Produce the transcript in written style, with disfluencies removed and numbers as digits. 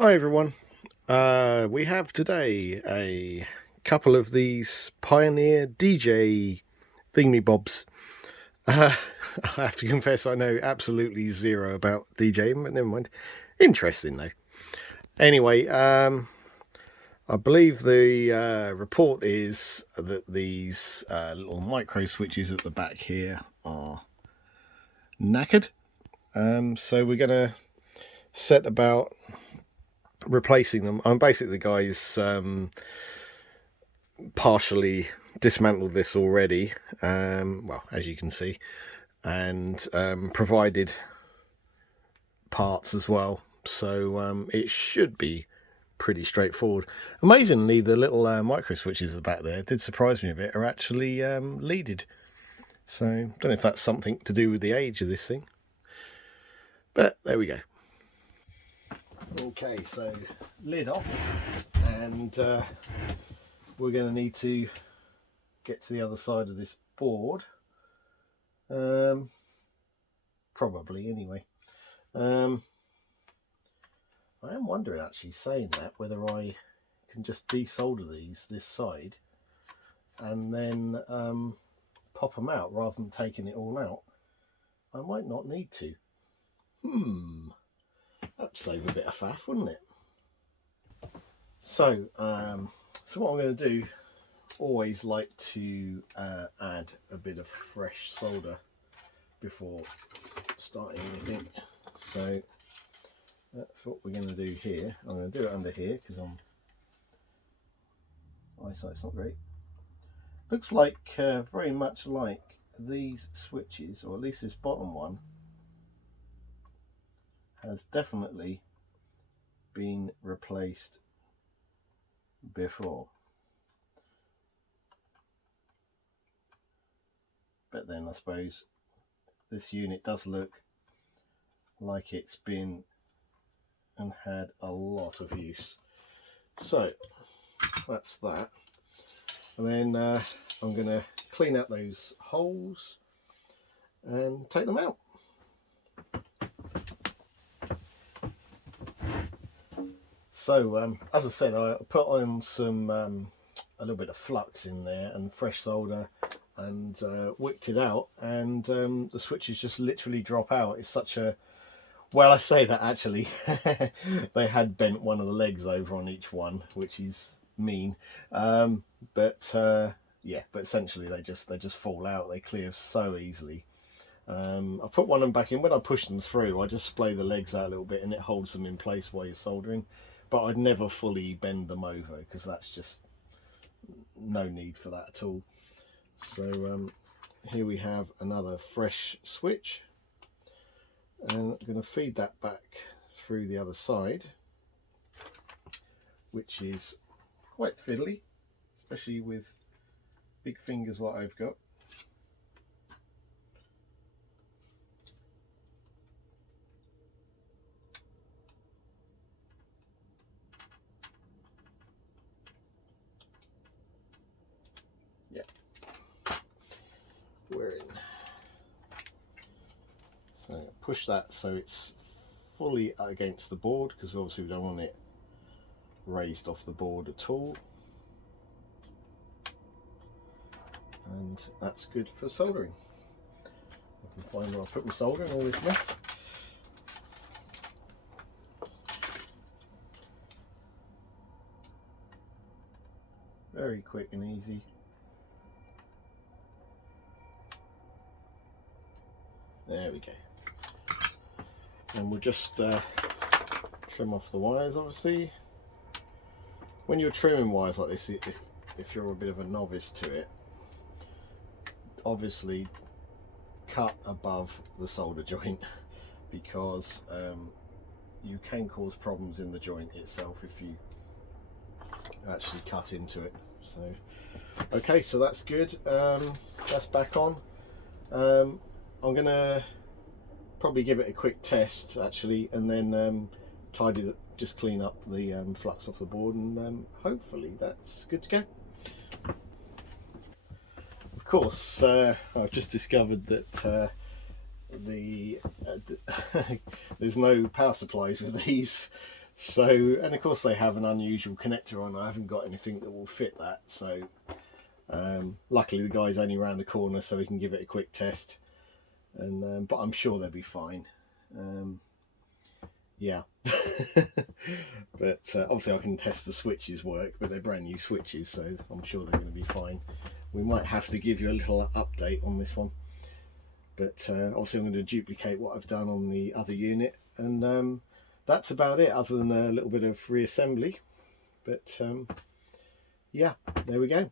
Hi everyone. We have today a couple of these Pioneer DJ thingy bobs. Uh, I have to confess I know absolutely zero about DJing, but never mind. Interesting though. Anyway, I believe the report is that these little micro switches at the back here are knackered. So we're going to set about replacing them. I'm basically the guys partially dismantled this already, well, as you can see, and provided parts as well, so it should be pretty straightforward. Amazingly, the little micro switches at the back there did surprise me a bit, are actually leaded, so I don't know if that's something to do with the age of this thing, but there we go. Okay, so lid off, and we're going to need to get to the other side of this board, probably anyway. I am wondering, actually, saying that, whether I can just desolder this side and then pop them out rather than taking it all out. I might not need to. That'd save a bit of faff, wouldn't it? So what I'm going to do, always like to add a bit of fresh solder before starting anything. So that's what we're going to do here. I'm going to do it under here because eyesight's not great. Looks like very much like these switches, or at least this bottom one, has definitely been replaced before. But then I suppose this unit does look like it's been and had a lot of use. So that's that. And then I'm going to clean out those holes and take them out. So as I said, I put on some a little bit of flux in there and fresh solder, and wicked it out, and the switches just literally drop out. It's such a, well, I say that actually they had bent one of the legs over on each one, which is mean, but yeah, but essentially they just fall out. They clear so easily. I put one of them back in. When I push them through, I just splay the legs out a little bit and it holds them in place while you're soldering, but I'd never fully bend them over because that's just no need for that at all. So here we have another fresh switch, and I'm going to feed that back through the other side, which is quite fiddly, especially with big fingers like I've got. Yeah, we're in. So push that so it's fully against the board, because obviously we don't want it raised off the board at all. And that's good for soldering. I can find where I put my solder in all this mess. Very quick and easy. There we go. And we'll just trim off the wires. Obviously, when you're trimming wires like this, if you're a bit of a novice to it, obviously cut above the solder joint, because you can cause problems in the joint itself if you actually cut into it. So okay, so that's good. That's back on. I'm gonna probably give it a quick test actually, and then just clean up the flux off the board, and hopefully that's good to go. Of course, I've just discovered that there's no power supplies with these, So, and of course they have an unusual connector on. I haven't got anything that will fit that, so luckily the guy's only around the corner, so we can give it a quick test. And but I'm sure they'll be fine. Yeah. But obviously I can test the switches work, but they're brand new switches, so I'm sure they're going to be fine. We might have to give you a little update on this one, but obviously I'm going to duplicate what I've done on the other unit, and that's about it, other than a little bit of reassembly. But yeah, there we go.